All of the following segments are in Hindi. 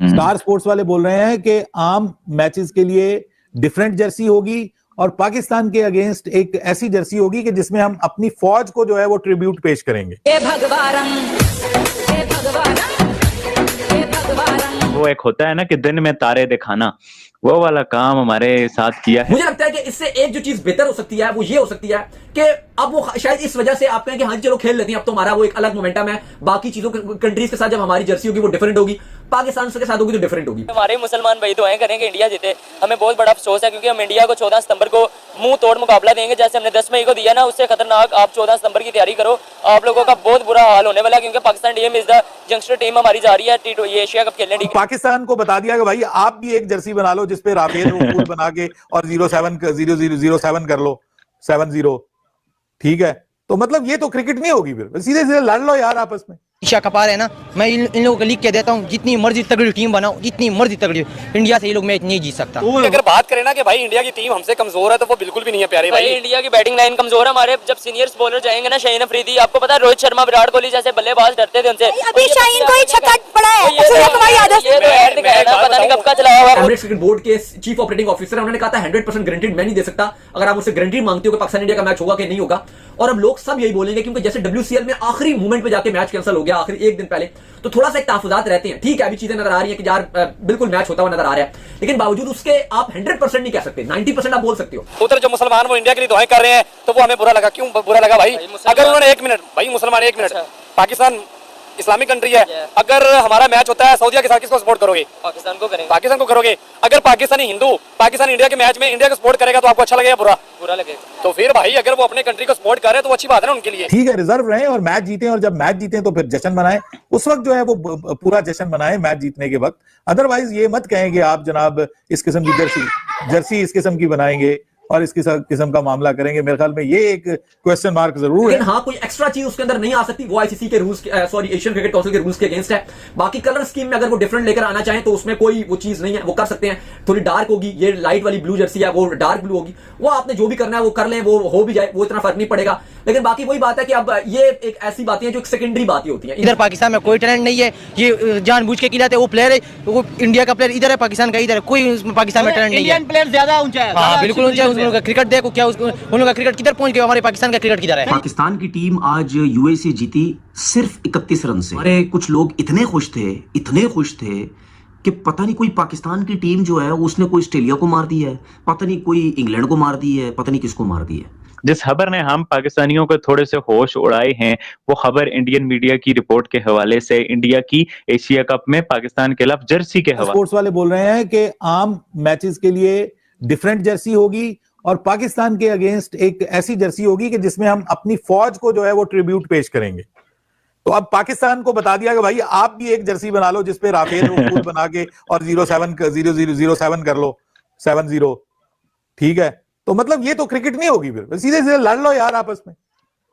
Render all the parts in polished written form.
स्टार स्पोर्ट्स वाले बोल रहे हैं कि आम मैचेस के लिए डिफरेंट जर्सी होगी और पाकिस्तान के अगेंस्ट एक ऐसी जर्सी होगी कि जिसमें हम अपनी फौज को जो है वो ट्रिब्यूट पेश करेंगे। वो एक होता है ना कि दिन में तारे दिखाना, वो वाला काम हमारे साथ किया है। मुझे लगता है कि इससे एक जो चीज बेहतर हो सकती है वो ये हो सकती है कि अब वो शायद इस वजह से आप कहें कि हाँ चलो खेल लेते हैं, अब तो हमारा वो एक अलग मोमेंटम है, बाकी चीजों कंट्रीज के साथ जब हमारी जर्सी होगी वो डिफरेंट होगी, पाकिस्तान के साथ होगी तो डिफरेंट होगी। हमारे मुसलमान भाई दुआएं करेंगे इंडिया जीते, हमें बहुत बड़ा अफसोस है क्योंकि हम इंडिया को 14 सितंबर को मुंह तोड़ मुकाबला देंगे, जैसे हमने 10 मई को दिया ना, उससे खतरनाक आप 14 सितंबर की तैयारी करो, आप लोगों का बहुत बुरा हाल होने वाला है क्योंकि Pakistan team is the youngster team हमारी जा रही है ये एशिया कप खेलने। पाकिस्तान को बता दिया कि भाई आप भी एक जर्सी बना लो जिसपे राफेल बना के और 07 कर लो 70, ठीक है। तो मतलब ये तो क्रिकेट नहीं होगी, फिर सीधे सीधे लड़ लो यार आपस में। एशिया कप आ रहे हैं ना, मैं इन लोगों को लिख के देता हूँ, जितनी मर्जी तगड़ी टीम बनाओ, जितनी मर्जी तगड़ी, इंडिया से ये लोग मैच नहीं जीत सकता। अगर बात करें ना कि भाई इंडिया की टीम हमसे कमजोर है तो वो बिल्कुल भी नहीं है प्यारे भाई। इंडिया की बैटिंग लाइन कमजोर है, हमारे जब सीनियर बॉलर जाएंगे ना, शाहीन अफरीदी, आपको पता है रोहित शर्मा विराट कोहली जैसे बल्लेबाज डरते थे उनसे, अभी शाहीन को ही छक्का पड़ा है। पता नहीं कब का चला हुआ। एमिरेट्स क्रिकेट बोर्ड के चीफ ऑपरेटिंग ऑफिसर उन्होंने कहा था 100% गारंटीड मैं नहीं दे सकता, अगर आप उससे गारंटी मांगते हो कि पाकिस्तान इंडिया का मैच होगा कि नहीं होगा। और अब लोग सब यही बोलेंगे क्योंकि जैसे WCL में आखिरी मोमेंट पे जाके मैच कैंसिल हो गया, आखिरी एक दिन पहले, तो थोड़ा सा एक तहफुजात रहते हैं। ठीक है अभी चीजें नजर आ रही है कि यार बिल्कुल मैच होता हुआ नजर आ रहा है, लेकिन बावजूद उसके आप 100% नहीं कह सकते, 90% आप बोल सकते हो। उधर जो मुसलमान वो इंडिया के लिए दुआएं कर रहे हैं तो वो हमें बुरा लगा। क्यों बुरा लगा भाई? अगर उन्होंने 1 मिनट भाई, मुसलमान 1 मिनट, पाकिस्तान इस्लामिक कंट्री है, अगर हमारा मैच होता है सऊदीया के साथ किसको सपोर्ट करोगे? पाकिस्तान को करेंगे। पाकिस्तान को करोगे। अगर पाकिस्तानी हिंदू पाकिस्तान इंडिया के मैच में इंडिया को सपोर्ट करेगा तो आपको अच्छा लगेगा बुरा? बुरा लगेगा। तो फिर भाई अगर वो अपने कंट्री को सपोर्ट कर रहे हैं तो वो अच्छी बात है ना उनके लिए। ठीक है, रिजर्व रहे और मैच जीते, और जब मैच जीते तो फिर जश्न मनाएं, उस वक्त जो है वो पूरा जश्न मनाएं मैच जीतने के वक्त। अदरवाइज ये मत कहेंगे आप जनाब इस किस्म की जर्सी इस किस्म की बनाएंगे और इस किस्म का मामला करेंगे। मेरे ख्याल में ये एक क्वेश्चन मार्क जरूर है। लेकिन हाँ कोई एक्स्ट्रा चीज उसके अंदर नहीं आ सकती, वो आईसीसी के rules, sorry Asian cricket council के रूल्स के अगेंस्ट है। बाकी कलर स्कीम में अगर वो डिफरेंट लेकर आना चाहें तो उसमें कोई वो चीज नहीं है, वो कर सकते हैं। थोड़ी डार्क होगी, ये लाइट वाली ब्लू जर्सी है वो डार्क ब्लू होगी, वो आपने जो भी करना है वो कर लें, वो हो भी जाए, वो इतना फर्क नहीं पड़ेगा। लेकिन बाकी वही बात है कि अब ये एक ऐसी बातें हैं जो सेकेंडरी बातें होती हैं। इधर पाकिस्तान में कोई टैलेंट नहीं है, ये जानबूझ के खिलाते, वो प्लेयर है, वो इंडिया का प्लेयर इधर है, पाकिस्तान का इधर है, कोई पाकिस्तान में टैलेंट नहीं है। इंडियन प्लेयर ज्यादा ऊंचा है। हाँ बिल्कुल ऊंचा है, उन लोगों का क्रिकेट देखो क्या, उन लोगों का क्रिकेट किधर पहुंच गया, हमारे पाकिस्तान का क्रिकेट किधर है। पाकिस्तान की टीम आज यूएई से जीती सिर्फ 31 रन से। हमारे कुछ लोग इतने खुश थे कि पता नहीं कोई पाकिस्तान की टीम जो है उसने कोई ऑस्ट्रेलिया को मार दी है, पता नहीं कोई इंग्लैंड को मार दी है, पता नहीं किसको मार दी है। जिस खबर ने हम पाकिस्तानियों को थोड़े से होश उड़ाए हैं वो खबर इंडियन मीडिया की रिपोर्ट के हवाले से इंडिया की एशिया कप में पाकिस्तान के खिलाफ जर्सी के हवाले। स्पोर्ट्स वाले बोल रहे हैं कि आम मैचेस के लिए डिफरेंट जर्सी होगी और पाकिस्तान के अगेंस्ट एक ऐसी जर्सी होगी कि जिसमें हम अपनी फौज को जो है वो ट्रिब्यूट पेश करेंगे। तो अब पाकिस्तान को बता दिया कि भाई आप भी एक जर्सी बना लो जिसपे राफेल बना के और 07 कर लो 70, ठीक है। तो मतलब ये तो क्रिकेट नहीं होगी, फिर सीधे सीधे लड़ लो यार आपस में।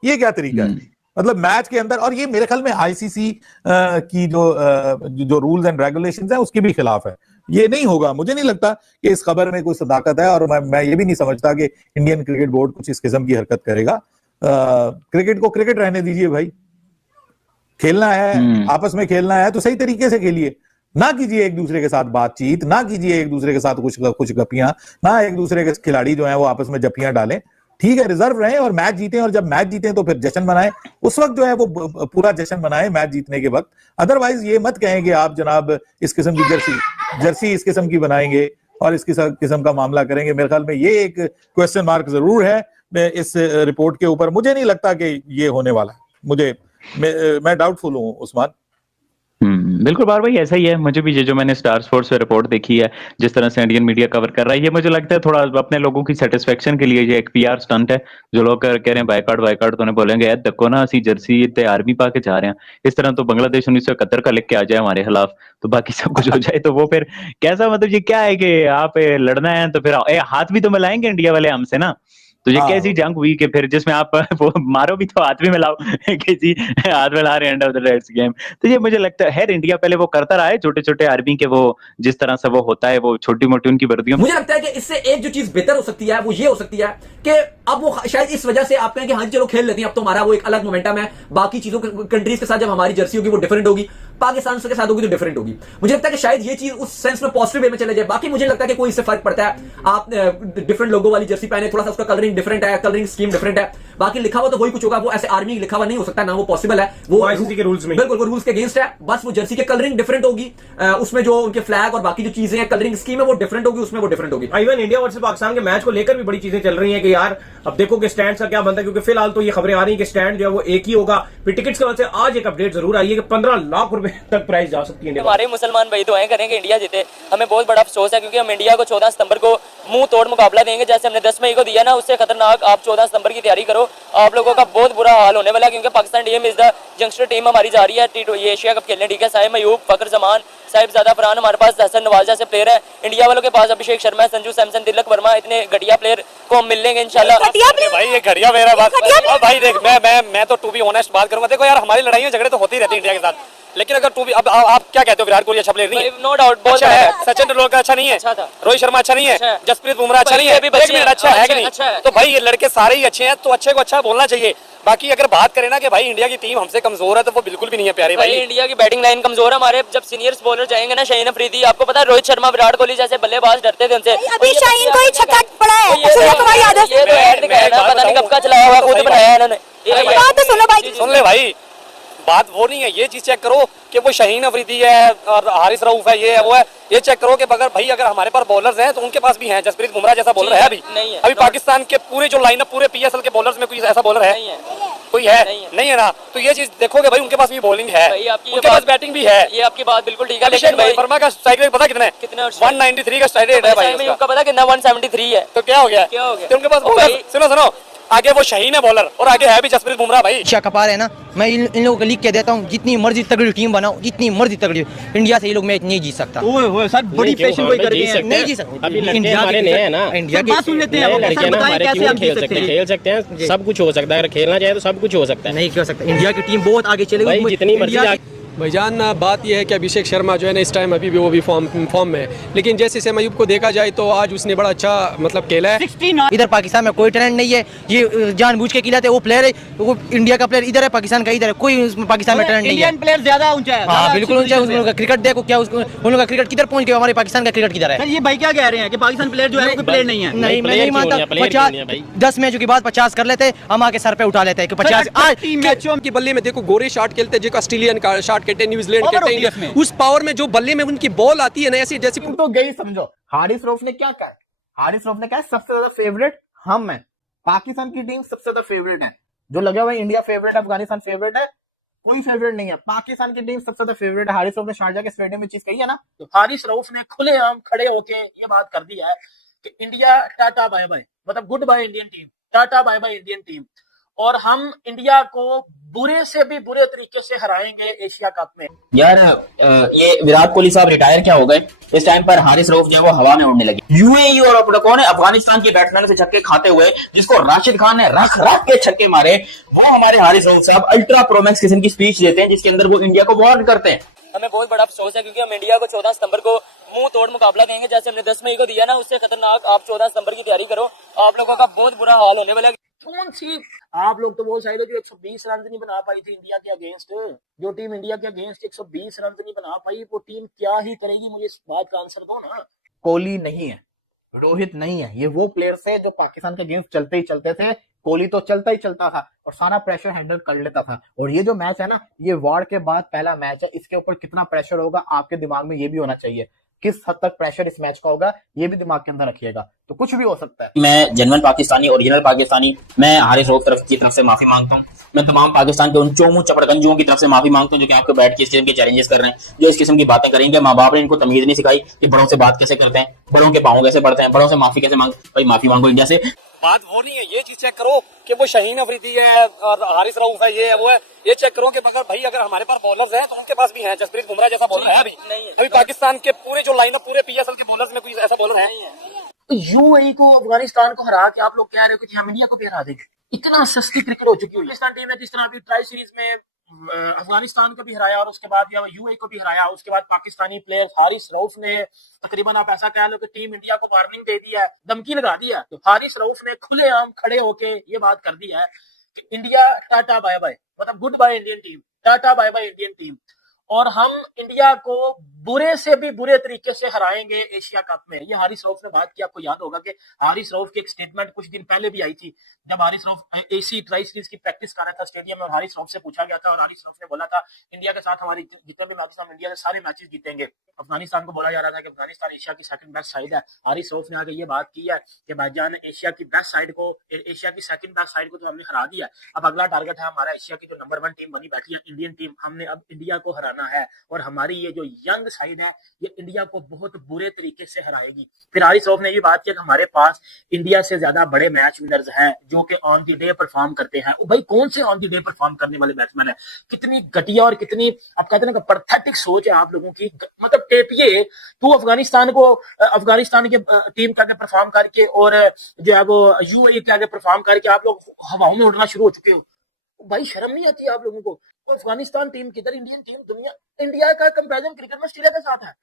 ये क्या तरीका है? मतलब मैच के अंदर, और ये मेरे ख्याल में आईसीसी की जो रूल्स एंड रेगुलेशंस हैं उसके भी खिलाफ है। ये नहीं होगा, मुझे नहीं लगता कि इस खबर में कोई सदाकत है, और मैं ये भी नहीं समझता कि इंडियन क्रिकेट बोर्ड कुछ इस किस्म की हरकत करेगा। क्रिकेट को क्रिकेट रहने दीजिए भाई, खेलना है आपस में, खेलना है तो सही तरीके से खेलिए, ना कीजिए एक दूसरे के साथ बातचीत, ना कीजिए एक दूसरे के साथ कुछ गपियां, ना एक दूसरे के खिलाड़ी जो हैं वो आपस में जपियां डालें। ठीक है, रिजर्व रहें और मैच जीतें, और जब मैच जीतें तो फिर जश्न मनाएं, उस वक्त जो है वो पूरा जश्न मनाएं मैच जीतने के वक्त। अदरवाइज ये मत कहेंगे आप जनाब इस किस्म की जर्सी इस किस्म की बनाएंगे और इस किस्म का मामला करेंगे। मेरे ख्याल में ये एक क्वेश्चन मार्क जरूर है इस रिपोर्ट के ऊपर। मुझे नहीं लगता कि ये होने वाला है, मैं डाउटफुल हूँ उस्मान। बिल्कुल बार भाई ऐसा ही है। मुझे भी ये जो मैंने स्टार स्पोर्ट्स पे रिपोर्ट देखी है, जिस तरह से इंडियन मीडिया कवर कर रहा है, ये मुझे लगता है थोड़ा अपने लोगों की सेटिस्फेक्शन के लिए ये एक पीआर स्टंट है। जो लोग कह रहे हैं बायकॉट तो उन्हें बोलेंगे यार देखो ना असी जर्सी इतने आर्मी पा के जा रहे हैं, इस तरह तो बांग्लादेश 1971 का लिख के आ जाए हमारे खिलाफ तो बाकी सब कुछ हो जाए, तो वो फिर कैसा, मतलब ये क्या है कि आप लड़ना है तो फिर हाथ भी तो मिलाएंगे इंडिया वाले हमसे ना। तो ये कैसी जंग हुई कि फिर जिसमें आप वो मारो भी तो हाथ भी मिलाओ किसी हाथ मिला रहे end of the Reds game. तो ये मुझे लगता है इंडिया पहले वो करता रहा है, छोटे छोटे आर्मी के वो जिस तरह से वो होता है वो छोटी मोटी उनकी वर्दियों। मुझे लगता है कि इससे एक जो चीज बेहतर हो सकती है वो ये हो सकती है कि अब वो शायद इस वजह से आप कहें कि हाँ चलो खेल लेते हैं, अब तो हमारा वो एक अलग मोमेंटम है, बाकी चीजों कंट्रीज के साथ जब हमारी जर्सी होगी वो डिफरेंट होगी, पाकिस्तान के साथ होगी तो डिफरेंट होगी। मुझे लगता है कि शायद ये चीज उस सेंस में पॉजिटिव वे में चले जाए। बाकी मुझे लगता है कि कोई इससे फर्क पड़ता है, आप डिफरेंट लोगों वाली जर्सी पहने, थोड़ा सा उसका कलरिंग डिफरेंट है, कलरिंग स्कीम डिफरेंट है, बाकी लिखा हुआ तो वही कुछ होगा। वो ऐसे आर्मी लिखा हुआ नहीं हो सकता, ना वो पॉसिबल है, वो आईसीसी के रूल्स में, बिल्कुल वो रूल्स के अगेंस्ट है। बस वो जर्सी के कलरिंग डिफरेंट होगी, उसमें जो उनके फ्लैग और बाकी जो चीजें हैं, कलरिंग स्कीम है वो डिफरेंट होगी, उसमें वो डिफरेंट होगी। इवन इंडिया वर्सेस पाकिस्तान के मैच को लेकर भी बड़ी चीजें चल रही हैं कि यार अब देखो कि स्टैंड का क्या बनता है, क्योंकि फिलहाल तो ये खबरें आ रही हैं कि स्टैंड जो है वो एक ही होगा। फिर टिकट्स की वजह से आज एक अपडेट जरूर आई है कि 15 लाख रुपए तक प्राइस जा सकती है। हमारे मुसलमान भाई दुआएं करेंगे इंडिया जीते, हमें बहुत बड़ा अफसोस है क्योंकि हम इंडिया को 14 सितंबर को मुंह तोड़ मुकाबला देंगे। जैसे हमने 10 मई को दिया ना, उससे खतरनाक आप 14 सितंबर की तैयारी करो। आप लोगों का बहुत बुरा हाल होने वाला है क्योंकि Pakistan team is the youngster team हमारी जा रही है ये एशिया कप खेलने। ठीक है, साहिब मयूब, फकर जमान, साहिबजादा फरहान, हमारे पास हसन नवाज जैसे प्लेयर है। इंडिया वालों के पास अभिषेक शर्मा, संजू सैमसन, तिलक वर्मा, इतने घटिया प्लेयर को हम मिल लेंगे इंशाल्लाह। भाई ये घटिया मेरा बात भाई देख, मैं तो टू बी ऑनेस्ट बात करूंगा। देखो यार, हमारी लड़ाइयां झगड़े तो होती ही रहती है इंडिया के साथ, लेकिन अगर टू बी अब आप क्या कहते हो, विराट कोहली अच्छा प्लेयर नहीं है? नो डाउट बहुत अच्छा है, सचिन तेंदुलकर अच्छा नहीं है, रोहित शर्मा अच्छा नहीं है, जसप्रीत बुमराह अच्छा नहीं है, अच्छा है कि नहीं? तो भाई ये लड़के सारे ही अच्छे हैं, तो अच्छे को अच्छा बोलना चाहिए। बाकी अगर बात करें ना कि भाई इंडिया की टीम हमसे कमजोर है, तो वो बिल्कुल भी नहीं है प्यारे भाई। इंडिया की बैटिंग लाइन कमजोर है। हमारे जब सीनियर्स बॉलर जाएंगे ना, शाहीन अफरीदी, आपको पता है रोहित शर्मा, विराट कोहली जैसे बल्लेबाज डरते थे उनसे। अभी शाहीन को ही छक्का पड़ा है, ये तो ऐड दिखाया ना, पता नहीं कब का चलाया हुआ, खुद बनाया इन्होंने। बात तो सुनो भाई, सुन ले भाई, बात वो नहीं है। ये चीज चेक करो कि वो शाहीन अफरीदी है और हारिस रऊफ है, ये है वो है। ये चेक करो कि अगर हमारे पास बॉलर्स हैं तो उनके पास भी हैं। जसप्रीत बुमराह जैसा बॉलर है अभी नहीं है। अभी पाकिस्तान के पूरे जो लाइनअप पूरे पीएसएल के बॉलर्स में कोई ऐसा बॉलर है? कोई है? नहीं है ना। तो ये चीज देखोगे भाई, उनके पास भी बॉलिंग है, उनके पास बैटिंग भी है। ये आपकी बात बिल्कुल ठीक है, लेकिन भाई वर्मा का स्ट्राइक रेट पता कितना है? 193 का स्ट्राइक रेट है भाई उसका। पता कितना? 173 है। तो क्या हो गया? तो उनके पास सुनो आगे वो शाहीन है बॉलर और आगे है भी जसप्रीत बुमराह भाई। एशिया कप आ रहे हैं ना, मैं इन लोगों को लिख के देता हूँ, जितनी मर्जी तगड़ी टीम बनाओ, जितनी मर्जी तगड़ी, इंडिया से ये लोग मैच नहीं जीत सकता। ओए सर, बड़ी पेशेंस कोई करके नहीं जीत सकता। अभी लड़के हमारे नए हैं ना, इंडिया की बात सुन लेते हैं, लड़के ना हमारे क्यों खेल सकते हैं, सब कुछ हो सकता है। अगर खेलना चाहे तो सब कुछ हो सकता है। नहीं खेल सकता, इंडिया की टीम बहुत आगे चलेगी जितनी मर्जी। भाईजान बात यह है कि अभिषेक शर्मा जो है ना, इस टाइम अभी भी वो भी फॉर्म में है, लेकिन जैसे से मयूब को देखा जाए तो आज उसने बड़ा अच्छा मतलब खेला है। इधर पाकिस्तान में कोई टैलेंट नहीं है, ये जानबूझ के खिलाते, वो प्लेयर है, वो इंडिया का प्लेयर इधर है, पाकिस्तान का इधर है, कोई पाकिस्तान में टैलेंट नहीं है। इंडियन प्लेयर ज्यादा ऊंचा है। हाँ बिल्कुल ऊंचा है। उनका क्रिकेट देखो क्या, उन लोगों का क्रिकेट किधर पहुंच गया, हमारे पाकिस्तान का क्रिकेट किधर है? ये भाई क्या कह रहे हैं कि पाकिस्तान प्लेयर जो है वो प्लेयर नहीं है? नहीं, मैं नहीं मानता। 10 मैचों के बाद 50 कर लेते, हम आके सर पे उठा लेते हैं कि 50। टीम मैचों की बल्ले में देखो, गोरे शॉट खेलते, जो ऑस्ट्रेलियन का शॉट खेलते, न्यूजीलैंड के उस पावर में जो बल्ले में उनकी बॉल आती है ना, ऐसी जैसी तो गई समझो। हारिस रऊफ ने क्या कहा? हारिस रऊफ ने कहा सबसे ज्यादा फेवरेट हम हैं, पाकिस्तान की टीम सबसे ज्यादा फेवरेट है। जो लगा हुआ है इंडिया फेवरेट है, अफगानिस्तान फेवरेट है, कोई फेवरेट नहीं है, पाकिस्तान की टीम सबसे ज्यादा फेवरेट है। हारिस रऊफ ने शारजा के स्टेडियम में चीज कही है ना, तो हारिस रऊफ ने खुलेआम खड़े होके ये बात कर दी है कि इंडिया टाटा बाय बाय, मतलब goodbye Indian team, tata bye bye Indian team, और हम इंडिया को बुरे से भी बुरे तरीके से हराएंगे एशिया कप में। यार ये विराट कोहली साहब रिटायर क्या हो गए, इस टाइम पर हारिस रऊफ जो है वो हवा में उड़ने लगे। यूएई और अपना कौन है, अफगानिस्तान के बैट्समैन से छक्के खाते हुए, जिसको राशिद खान ने रख के छक्के मारे, वो हमारे हारिस रऊफ साहब अल्ट्रा प्रोमैक्स किस्म की स्पीच देते हैं, जिसके अंदर वो इंडिया को वार्न करते हैं। हमें बहुत बड़ा अफसोस है क्योंकि हम इंडिया को 14 सितंबर को मुंह तोड़ मुकाबला देंगे। जैसे हमने 10 मई को दिया ना, उससे खतरनाक आप 14 सितंबर की तैयारी करो। आप लोगों का बहुत बुरा हाल होने वाला है। कौन सी आप लोग तो बहुत सारे जो 120 रन नहीं बना पाई थी इंडिया के अगेंस्ट, जो टीम इंडिया के अगेंस्ट 120 रन नहीं बना पाई, वो टीम क्या ही करेगी? मुझे इस बात का आंसर दो ना। कोहली नहीं है, रोहित नहीं है, ये वो प्लेयर थे जो पाकिस्तान के अगेंस्ट चलते ही चलते थे। कोहली तो चलता ही चलता था और सारा प्रेशर हैंडल कर लेता था। और ये जो मैच है ना, ये वार के बाद पहला मैच है, इसके ऊपर कितना प्रेशर होगा आपके दिमाग में ये भी होना चाहिए। किस हद तक प्रेशर इस मैच का होगा ये भी दिमाग के अंदर रखिएगा, तो कुछ भी हो सकता है। मैं जेन्युइन पाकिस्तानी, ओरिजिनल पाकिस्तानी, मैं हारिस रऊफ की तरफ से माफी मांगता हूँ। मैं तमाम पाकिस्तान के उन चोमू चपड़गंजुओं की तरफ से माफी मांगता हूँ जो कि आपको बैठ के इस किस्म के चैलेंजेस कर रहे हैं, जो इस किस्म की बातें करेंगे। माँ बाप ने इनको तमीज नहीं सिखाई कि बड़ों से बात कैसे करते हैं, बड़ों के पाँव कैसे पड़ते हैं, बड़ों से माफी कैसे मांगते। भाई माफी मांगो इंडिया से। बात वो नहीं है। ये चीज चेक करो कि वो शाहीन अफरीदी है और हारिस रऊफ है, ये है वो है। ये चेक करो कि अगर हमारे पास बॉलर्स हैं तो उनके पास भी हैं। जसप्रीत बुमराह जैसा बॉलर है अभी पाकिस्तान के पूरे जो लाइनअप पूरे पीएसएल के बॉलर्स में कोई ऐसा बॉलर है? यूएई को, अफगानिस्तान को हरा के आप लोग कह रहे हो कि हम इंडिया को भी हरा देंगे? इतना सस्ती क्रिकेट हो चुकी है। पाकिस्तान टीम ने जिस तरह अभी ट्राई सीरीज में अफगानिस्तान को भी हराया और उसके बाद यूएई को भी हराया, उसके बाद पाकिस्तानी प्लेयर हारिस रऊफ ने तकरीबन आप ऐसा कह लो कि टीम इंडिया को वार्निंग दे दी है, धमकी लगा दी है। तो हारिस रऊफ ने खुलेआम खड़े होके ये बात कर दी है कि इंडिया टाटा बाय बाय, मतलब goodbye Indian team, tata bye bye Indian team, और हम इंडिया को बुरे से भी बुरे तरीके से हराएंगे एशिया कप में। ये हारिस रऊफ ने बात की, आपको याद होगा कि हारिस रऊफ की एक स्टेटमेंट कुछ दिन पहले भी आई थी, जब Haris Rauf AC tri series की प्रैक्टिस कर रहा था स्टेडियम में, और हारिस रऊफ से पूछा गया था और हारिस रऊफ ने बोला था इंडिया के साथ हमारी जितने भी मैचेस हम इंडिया के सारे मैचेस जीतेंगे। अफगानिस्तान को बोला जा रहा था कि अफगानिस्तान एशिया की सेकंड बेस्ट साइड है। हारिस रऊफ ने आगे ये बात की है कि भाईजान एशिया की बेस्ट साइड को, एशिया की सेकंड बेस्ट साइड को तो हमने हरा दिया, अब अगला टारगेट है हमारा एशिया की जो नंबर 1 टीम बनी बैठी है इंडियन टीम, हमने अब इंडिया को हराना है और हमारी ये जो यंग साइड है ये इंडिया को बहुत बुरे तरीके से हराएगी। फिर हारिस रऊफ ने ये बात की कि हमारे पास इंडिया से ज्यादा बड़े मैच विनर्स हैं जो कि ऑन द डे परफॉर्म करते हैं। भाई कौन से ऑन द डे परफॉर्म करने वाले बैट्समैन है? कितनी घटिया और कितनी आप कहते हैं ना पैथेटिक सोच है आप लोगों की। मतलब टेपिए तू अफगानिस्तान के टीम के आगे परफॉर्म करके और जो है वो यूएई के आगे परफॉर्म करके आप लोग हवाओं में उड़ना शुरू हो चुके हो। भाई शर्म नहीं आती आप लोगों को? अफगानिस्तान टीम किधर, इंडियन टीम, दुनिया इंडिया का कंपैरिजन क्रिकेट में ऑस्ट्रेलिया के साथ है।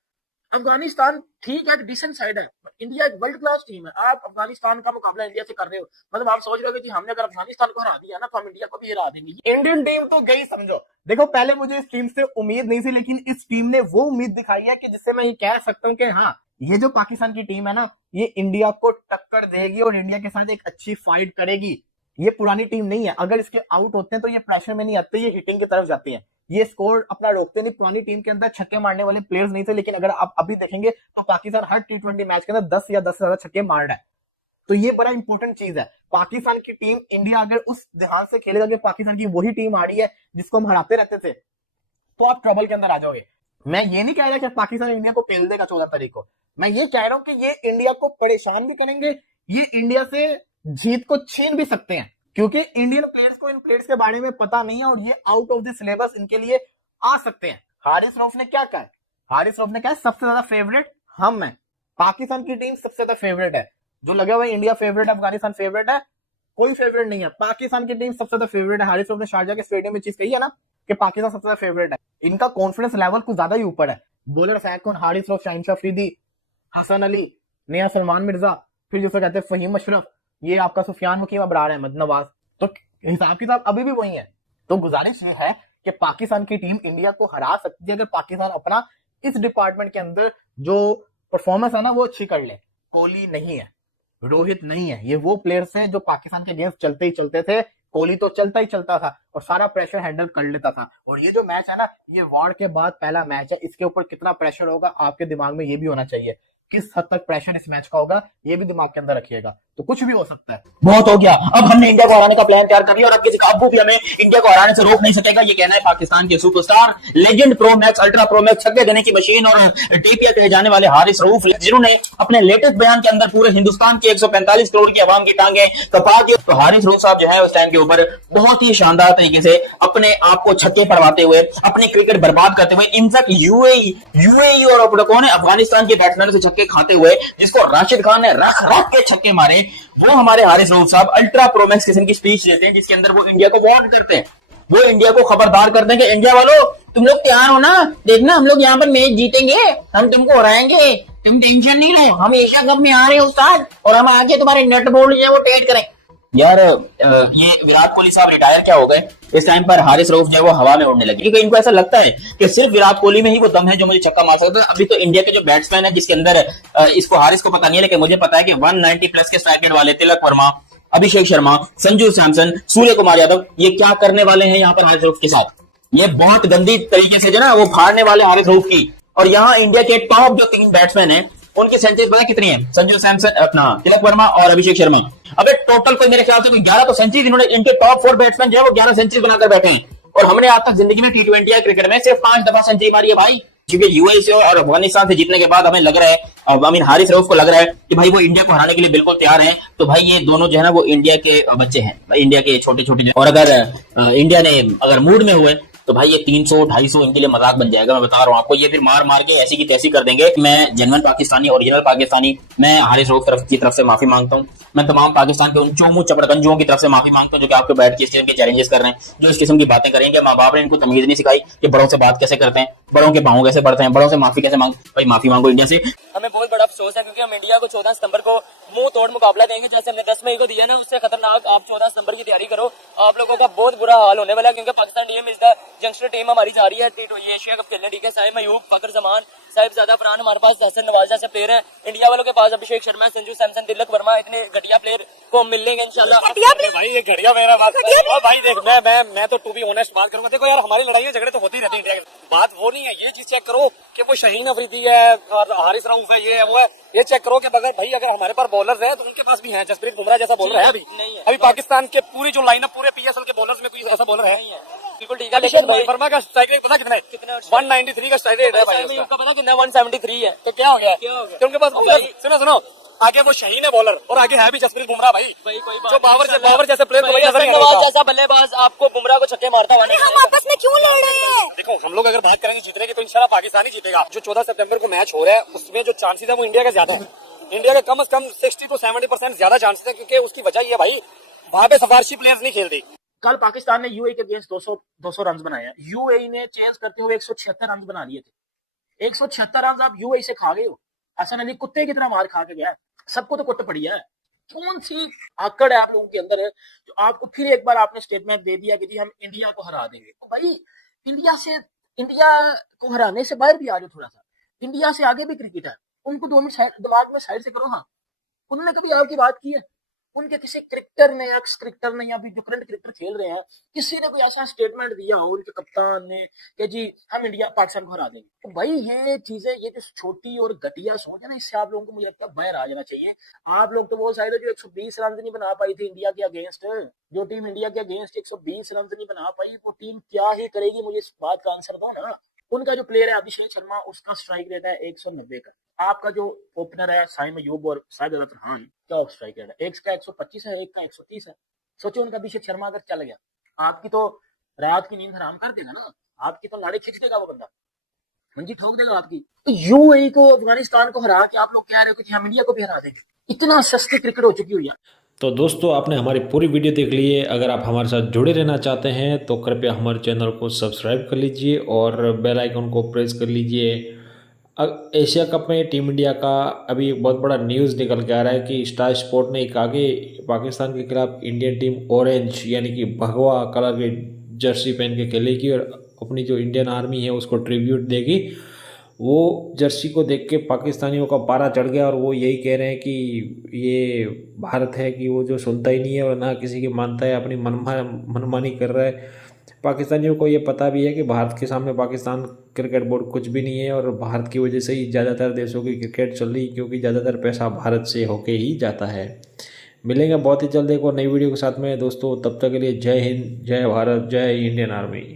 अफगानिस्तान ठीक है, डिसेंट साइड है, इंडिया एक वर्ल्ड क्लास टीम है। आप अफगानिस्तान का मुकाबला इंडिया से कर रहे हो, मतलब आप सोच रहे हो कि हमने अगर अफगानिस्तान को हरा दिया ना तो हम इंडिया को भी हरा देंगे। इंडियन टीम तो गई समझो। देखो पहले मुझे इस टीम से उम्मीद नहीं थी, लेकिन इस टीम ने वो उम्मीद दिखाई है कि जिससे मैं ये कह सकता हूँ कि हाँ, ये जो पाकिस्तान की टीम है ना, ये इंडिया को टक्कर देगी और इंडिया के साथ एक अच्छी फाइट करेगी। ये पुरानी टीम नहीं है, अगर इसके आउट होते हैं तो ये प्रेशर में नहीं आते, ये हिटिंग की तरफ जाती है, ये स्कोर अपना रोकते नहीं। पुरानी टीम के अंदर छक्के मारने वाले प्लेयर्स नहीं थे, लेकिन अगर आप अभी देखेंगे तो पाकिस्तान हर T20 मैच के अंदर 10 या 10 से ज्यादा छक्के मार रहा है। तो ये बड़ा इंपॉर्टेंट चीज है। पाकिस्तान की टीम इंडिया अगर उस ध्यान से खेलेगा कि पाकिस्तान की वही टीम आ रही है जिसको हम हराते रहते थे, तो आप ट्रबल के अंदर आ जाओगे। मैं ये नहीं कह रहा कि पाकिस्तान इंडिया को पेल देगा 14 तारीख को, मैं ये कह रहा हूं कि ये इंडिया को परेशान भी करेंगे, ये इंडिया से जीत को छीन भी सकते हैं, क्योंकि इंडियन प्लेयर्स को इन प्लेयर्स के बारे में पता नहीं है और ये आउट ऑफ द सिलेबस इनके लिए आ सकते हैं। हारिस रऊफ ने क्या कहा? हारिस रऊफ ने कहा सबसे ज्यादा फेवरेट हम हैं, पाकिस्तान की टीम सबसे ज्यादा फेवरेट है। जो लगे हुए इंडिया फेवरेट है, अफगानिस्तान फेवरेट है, कोई फेवरेट नहीं है, पाकिस्तान की टीम सबसे ज्यादा फेवरेट है। हारिस रऊफ ने शारजा के स्टेडियम में चीज कही है ना कि पाकिस्तान सबसे ज्यादा फेवरेट है। इनका कॉन्फिडेंस लेवल कुछ ज्यादा ही ऊपर है। बॉलर फैकून, हारिस रऊफ, शाहिन शाह अफरीदी, हसन अली, नया सलमान मिर्जा, फिर जिसे कहते हैं फहीम अशरफ, ये आपका सुफियान मुकीम, अबरार अहमद, नवाज, तो हिसाब किताब अभी भी वही है। तो गुजारिश ये है कि पाकिस्तान की टीम इंडिया को हरा सकती है अगर पाकिस्तान अपना इस डिपार्टमेंट के अंदर जो परफॉर्मेंस है ना वो अच्छी कर ले। कोहली नहीं है, रोहित नहीं है, ये वो प्लेयर्स हैं जो पाकिस्तान के अगेंस्ट चलते ही चलते थे। कोहली तो चलता ही चलता था और सारा प्रेशर हैंडल कर लेता था। और ये जो मैच है ना, ये वॉर के बाद पहला मैच है, इसके ऊपर कितना प्रेशर होगा आपके दिमाग में ये भी होना चाहिए। किस हद तक प्रेशर इस मैच का होगा ये भी दिमाग के अंदर रखिएगा, तो कुछ भी हो सकता है। बहुत हो गया, अब हमने इंडिया को हराने का प्लान तैयार कर लिया और अब किसी काबू भी हमें इंडिया को हराने से रोक नहीं सकेगा, ये कहना है पाकिस्तान के superstar, legend, pro max, ultra pro max, छक्के देने की मशीन और टीपीए कहे जाने वाले हारिस रऊफ, जिन्होंने अपने लेटेस्ट बयान के अंदर पूरे हिंदुस्तान की 145 करोड़ की आवाम की टांगे कपा दी। तो हारिस रऊफ साहब जो है उस टाइम के ऊपर बहुत ही शानदार तरीके से अपने आप को छक्के पड़वाते हुए, अपनी क्रिकेट बर्बाद करते हुए, इनफैक्ट यूएई और कौन है अफगानिस्तान के बैट्समैन से छक्के खाते हुए, जिसको राशिद खान ने रख के छक्के मारे, वो हमारे हारिस रऊफ साहब अल्ट्रा प्रोमैक्स किस्म की स्पीच देते हैं जिसके अंदर वो इंडिया को वार्न करते हैं, वो इंडिया को खबरदार करते हैं कि इंडिया वालों तुम लोग तैयार हो ना, देखना हम लोग यहाँ पर मैच जीतेंगे, हम तुमको हराएंगे, तुम टेंशन नहीं लो, हम एशिया कप में आ रहे हैं उस्ताद, और हम आके तुम्हारे नेट बोल्ड जो है वो ट्रेड करें। यार ये विराट कोहली साहब रिटायर क्या हो गए, इस टाइम पर हारिस रऊफ जो है वो हवा में उड़ने लगे, क्योंकि इनको ऐसा लगता है कि सिर्फ विराट कोहली में ही वो दम है जो मुझे छक्का मार सकता है। अभी तो इंडिया के जो बैट्समैन है जिसके अंदर इसको हारिस को पता नहीं है, लेकिन मुझे पता है कि 190 प्लस के स्ट्राइक रेट वाले तिलक वर्मा, अभिषेक शर्मा, संजू सैमसन, सूर्य कुमार यादव, ये क्या करने वाले हैं यहाँ पर हारिस रऊफ के साथ। ये बहुत गंदी तरीके से जो ना वो फाड़ने वाले हारिस रऊफ की। और यहाँ इंडिया के टॉप जो 3 बैट्समैन है उनकी सेंचुरी पता कितनी है? संजू सैमसन, अपना तिलक वर्मा और अभिषेक शर्मा। अबे टोटल कोई मेरे ख्याल से कोई 11 तो सेंचुरी, इन्होंने इनके टॉप 4 बैट्समैन जो है वो 11 सेंचुरी बनाकर बैठे हैं। और हमने आज तक जिंदगी में T20 या क्रिकेट में सिर्फ 5 दफा सेंचुरी मारी है भाई, क्योंकि यूएई से और अफगानिस्तान से जीतने के बाद हमें लग रहा है, और हारिस रऊफ को लग रहा है कि भाई वो इंडिया को हराने के लिए बिल्कुल तैयार है। तो भाई ये दोनों जो है ना वो इंडिया के बच्चे हैं, इंडिया के छोटे छोटे, और अगर इंडिया ने अगर मूड में हुए तो भाई ये 300-250 इनके लिए मजाक बन जाएगा। मैं बता रहा हूँ आपको, ये फिर मार मार के ऐसी की तैसी कर देंगे। मैं जेन्युइन पाकिस्तानी, ओरिजिनल पाकिस्तानी, मैं हारिस रऊफ की तरफ से माफी मांगता हूँ। मैं तमाम पाकिस्तान के उन चोमू चपड़गंजुओं की तरफ से माफी मांगता हूँ जो कि आपके बैठ के इस किस्म के चैलेंजेस कर रहे हैं, जो इस किस्म की बातें करेंगे। माँ बाप ने इनको तमीज नहीं सिखाई कि बड़ों से बात कैसे करते हैं, बड़ों के पाँव कैसे पड़ते हैं, बड़ों से माफी कैसे मांग। भाई माफी मांगो इंडिया से। हमें बहुत बड़ा अफसोस है क्योंकि हम इंडिया को 14 सितंबर को मुंह तोड़ मुकाबला देंगे जैसे हमने 10 मई को दिया ना, उससे खतरनाक आप 14 सितंबर की तैयारी करो। आप लोगों का बहुत बुरा हाल होने वाला है क्योंकि Pakistan team is the youngster team हमारी जा रही है ये एशिया कप खेलने। ठीक है, साहिब अयूब, फखर जमान, साहिबजादा फरहान, हमारे पास हसन नवाज जैसे प्लेयर हैं। इंडिया वालों के पास अभिषेक शर्मा, संजू सैमसन, तिलक वर्मा, इतने घटिया प्लेयर को हम मिल लेंगे इंशाल्लाह। भाई ये घटिया मेरा बात भाई देख मैं तो टू बी ऑनेस्ट बात करूंगा। देखो यार, हमारी लड़ाइयाँ झगड़े तो होती रहती है इंडिया के, बात वो नहीं है। ये चीज चेक करो कि वो शाहीन अफरीदी है और हारिस रऊफ है, ये है वो है। ये चेक करो कि अगर हमारे पास बॉलर्स हैं तो उनके पास भी हैं। जसप्रीत बुमराह जैसा बॉलर है अभी पाकिस्तान के पूरी जो लाइनअप पूरे पीएसएल के बॉलर्स में कोई ऐसा बॉलर है। बिल्कुल ठीक है, लेकिन वर्मा का स्ट्राइक रेट पता कितना है? 193 का स्ट्राइक रेट है भाई उसका। का पता कितना? 173 है। तो क्या हो गया? तो उनके पास सुनो आगे वो शाहीन है बॉलर और आगे है भी जसप्रीत बुमराह भाई जो बाबर जैसे प्लेयर जैसा बल्लेबाज आपको बुमराह को छक्के मारता हुआ हम आपस में क्यों लड़ रहे हैं? देखो हम लोग अगर बात करेंगे जीतने की तो इंशाल्लाह पाकिस्तान ही जीतेगा। जो 14 सितंबर को मैच हो रहा है उसमें जो चांसेस है वो इंडिया का ज्यादा है। इंडिया का कम से कम 60 to 70% ज्यादा चांसेस है क्योंकि उसकी वजह ये भाई वहां पे सफारशी प्लेयर्स नहीं खेलती। कल पाकिस्तान ने यूएई के अगेंस्ट 200 रन बनाए हैं। यूएई ने चेंज करते हुए 176 रन बना लिए थे। 176 रन आप यूएई से खा गए हो। हसन अली कुत्ते की तरह मार खा के गया। सबको तो कुट पड़ी है। कौन सी आकड़ है आप लोगों के अंदर है जो आपको फिर एक बार आपने स्टेटमेंट दे दिया कि जी हम इंडिया को हरा देंगे। तो भाई इंडिया को हराने से बाहर भी आ जाओ थोड़ा सा। इंडिया से आगे भी क्रिकेट है, उनको 2 मिनट दिमाग में साइड से करो। हाँ, उन्होंने कभी आपकी बात की है? उनके किसी क्रिकेटर ने, एक्स क्रिकेटर ने या भी जो करंट क्रिकेटर खेल रहे हैं, किसी ने कोई ऐसा स्टेटमेंट दिया हो उनके कप्तान ने कि जी हम इंडिया पाकिस्तान को हरा देंगे? तो भाई ये चीजें, ये जो छोटी और घटिया सोच है ना, इससे आप लोगों को मुझे लगता है बाहर आ जाना चाहिए। आप लोग तो बहुत सारे जो 120 रन नहीं बना पाई थी इंडिया के अगेंस्ट, जो टीम इंडिया के अगेंस्ट 120 रन नहीं बना पाई, वो टीम क्या ही करेगी? मुझे इस बात का आंसर दो ना। उनका जो प्लेयर है अभिषेक शर्मा, उसका स्ट्राइक रेट है 190 का। आपका जो ओपनर है साहिब अयूब और साहिबजादा फरहान, क्या स्ट्राइक रेट है? एक का 125 है, एक का 130 है। सोचो उनका अभिषेक शर्मा अगर चल गया, आपकी तो रात की नींद हराम कर देगा ना, आपकी तो नाड़ी खींच देगा वो बंदा, मंजी ठोक देगा आपकी। तो यूएई को, अफगानिस्तान को हरा के आप लोग कह रहे हो कि हम इंडिया को भी हरा देंगे? इतना सस्ती क्रिकेट हो चुकी हुई है। तो दोस्तों, आपने हमारी पूरी वीडियो देख ली है। अगर आप हमारे साथ जुड़े रहना चाहते हैं तो कृपया हमारे चैनल को सब्सक्राइब कर लीजिए और बेल आइकन को प्रेस कर लीजिए। एशिया कप में टीम इंडिया का अभी एक बहुत बड़ा न्यूज़ निकल के आ रहा है कि स्टार स्पोर्ट ने एक आगे पाकिस्तान के खिलाफ इंडियन टीम ऑरेंज यानी कि भगवा कलर की जर्सी पहन के खेलेगी और अपनी जो इंडियन आर्मी है उसको ट्रिब्यूट देगी। वो जर्सी को देख के पाकिस्तानियों का पारा चढ़ गया और वो यही कह रहे हैं कि ये भारत है कि वो जो सुनता ही नहीं है और ना किसी की मानता है, अपनी मनमानी कर रहा है। पाकिस्तानियों को ये पता भी है कि भारत के सामने पाकिस्तान क्रिकेट बोर्ड कुछ भी नहीं है और भारत की वजह से ही ज़्यादातर देशों की क्रिकेट चल रही, क्योंकि ज़्यादातर पैसा भारत से होके ही जाता है। मिलेंगे बहुत ही जल्द एक और नई वीडियो के साथ में दोस्तों। तब तक के लिए जय हिंद, जय भारत, जय इंडियन आर्मी।